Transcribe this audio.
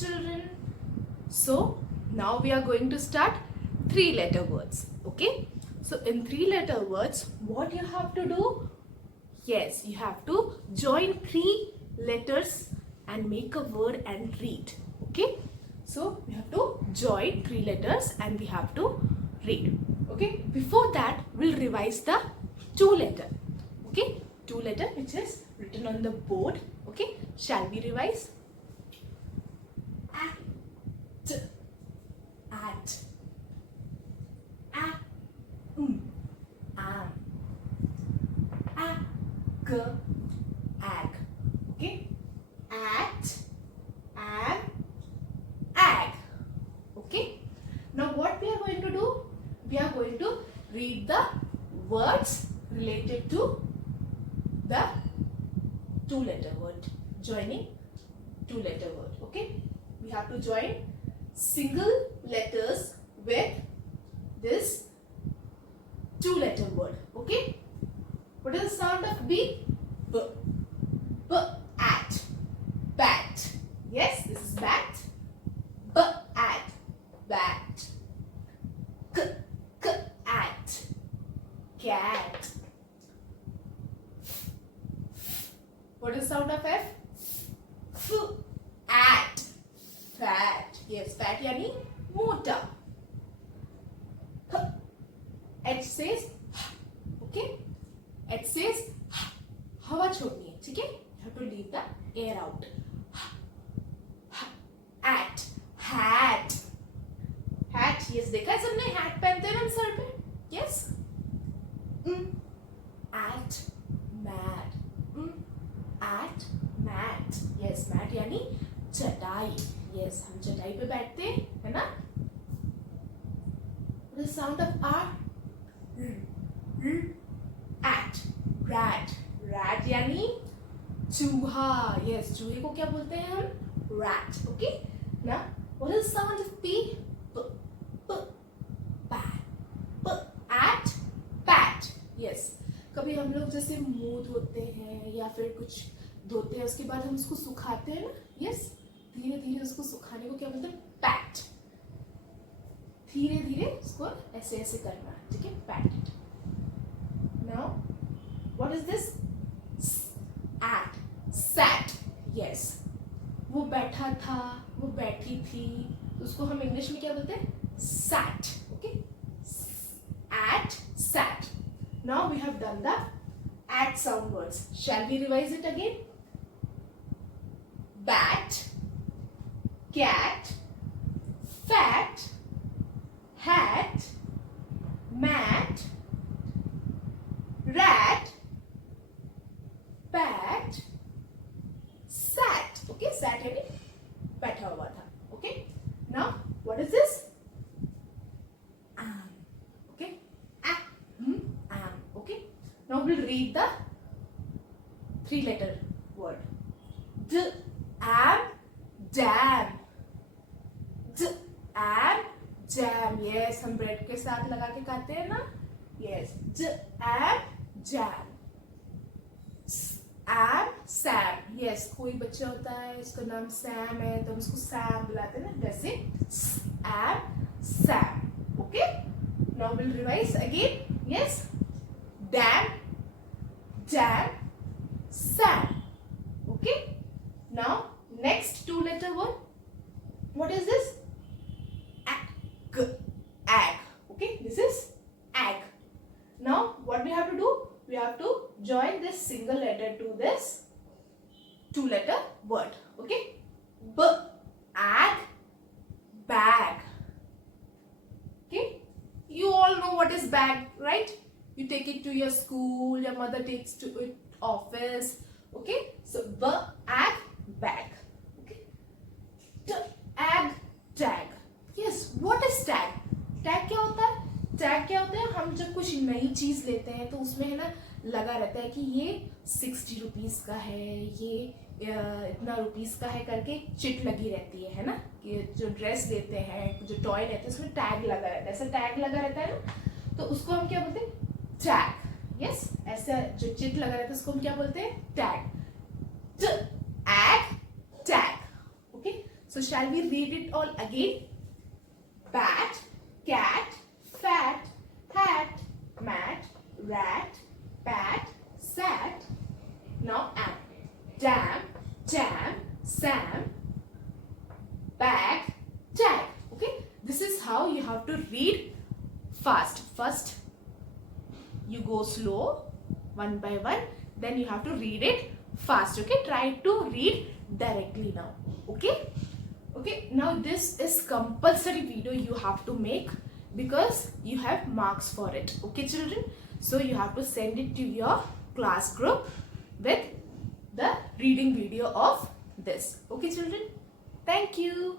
children. So now we are going to start 3-letter words. Okay. So in 3-letter words, what you have to do? Yes, you have to join 3 letters and make a word and read. Okay. So we have to join 3 letters and we have to read. Okay. Before that, we'll revise the 2-letter. Okay. 2-letter which is written on the board. Okay. Shall we revise? At, at, am, ag. Okay. At, am, ag. Okay. Now what we are going to do? We are going to read the words related to the 2-letter word. Joining 2-letter word. Okay. We have to join single letters with this 2-letter word. Okay. What is the sound of B? B. B. At. Bat. Yes, this is bat. B. At. Bat. K. K. At. Cat. What is the sound of F? F. At. Fat. Yes, fat yani मोटा. H says okay. H says हवा छोड़नी है, ठीक है? You have to leave the air out. At. Hat. Hat. Yes, देखा है सबने hat पहनते हैं ना सर पे? Yes. At. Mat. At. Mat. Yes, mat यानी चटाई. Yes, हम चटाई पे बैठते हैं, है ना? What is the sound of R? At. Rat. Rat यानी चूहा. Yes, चूहे को क्या बोलते हैं हम? Rat. Okay? Now, what is the sound of P? P. P. Pat. P. At. Pat. Yes. कभी हम लोग जैसे मुंह धोते हैं या फिर कुछ धोते हैं, उसके बाद हम उसको सुखाते हैं ना? Yes. धीरे धीरे उसको सुखाने को क्या बोलते हैं? पैट. धीरे धीरे उसको ऐसे ऐसे करना है, ठीक है? Pat it. Now what is this? At. Sat. Yes. वो बैठा था, वो बैठी थी, उसको हम इंग्लिश में क्या बोलते हैं? Sat. Okay. At. Sat. Now we have done the at sound words. Shall we revise it again? Bat. Cat, fat, hat, mat, rat, pat, sat. Okay, sat यानी बैठा हुआ था. Okay. Now, what is this? Am. Okay. Am. Okay. Now we'll read the 3-letter word. D, am, jam. Am, jam. Yes, हम bread के साथ लगा के खाते हैं ना? Yes. Am, jam. Am, Sam. Yes, कोई बच्चा होता है, उसका नाम सैम है, तो हम उसको सैम बुलाते हैं ना? वैसे Am, Sam. Okay? Now we'll revise again. Yes. Dam, jam, Sam. Okay? Now next 2-letter word. What is this? Ag. Okay, this is ag. Now what we have to do? We have to join this single letter to this 2-letter word. Okay. B. Ag. Bag. Okay. You all know what is bag, right? You take it to your school, your mother takes to it office. Okay. So B. Ag. Bag. Okay. T. Ag. Tag. Yes, what is tag? Tag क्या होता है? Tag क्या होता है? हम जब कुछ नई चीज लेते हैं तो उसमें है ना लगा रहता है कि ये 60 रुपीज का है, ये इतना रुपीज का है करके चिट लगी रहती है ना? कि जो ड्रेस लेते हैं, जो टॉय लेते हैं, उसमें टैग लगा रहता है. ऐसा टैग लगा रहता है ना, तो उसको हम क्या बोलते हैं? टैग. यस, ऐसा जो चिट लगा रहता है उसको हम क्या बोलते हैं? Tag. Tag. Tag. Okay. So shall we read it all again? Bat, cat, fat, hat, mat, rat, pat, sat. Now am. Dam, jam, Sam, bag, tag. Okay, this is how you have to read fast. First you go slow, one by one, then you have to read it fast. Okay, try to read directly now. Okay, now this is compulsory video you have to make because you have marks for it. Okay children, so you have to send it to your class group with the reading video of this. Okay children, thank you.